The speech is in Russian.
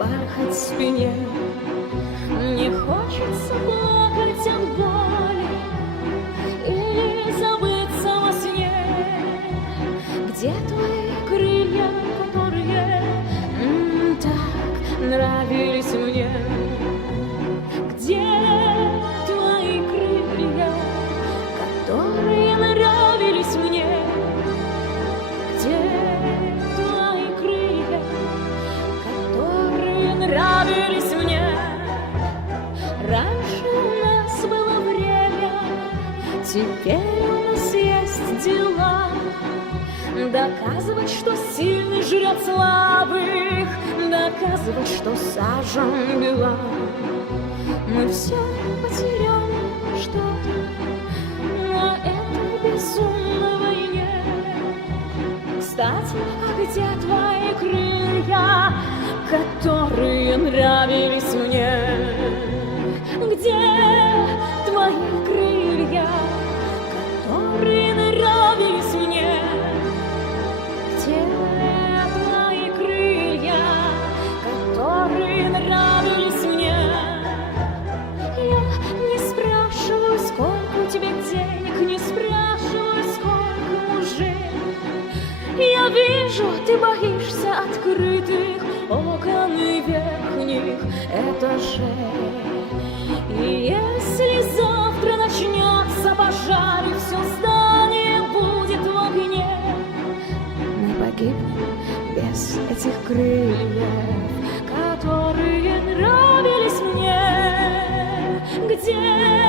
бархат спине. Не хочется плакать от боли или забыться во сне. Где твои крылья, которые так нравились мне? Где твои крылья, которые нравились мне? Где твои крылья, которые нравились мне? Раньше у нас было время, теперь у нас есть дела. Доказывать, что сильный жрет слабых, доказывать, что сажен бела. Мы все потеряли что-то на этой безумной войне. Кстати, а где твои крылья, которые нравились мне? Где твои крылья, которые нравились мне? Где твои крылья, которые нравились мне? Я не спрашиваю, сколько у тебя денег, не спрашиваю, сколько мужей. Я вижу, ты боишься открытых окон и верхних этажей. И если завтра начнется пожар, и все здание будет в огне, мы погибнем без этих крыльев, которые нравились мне. Где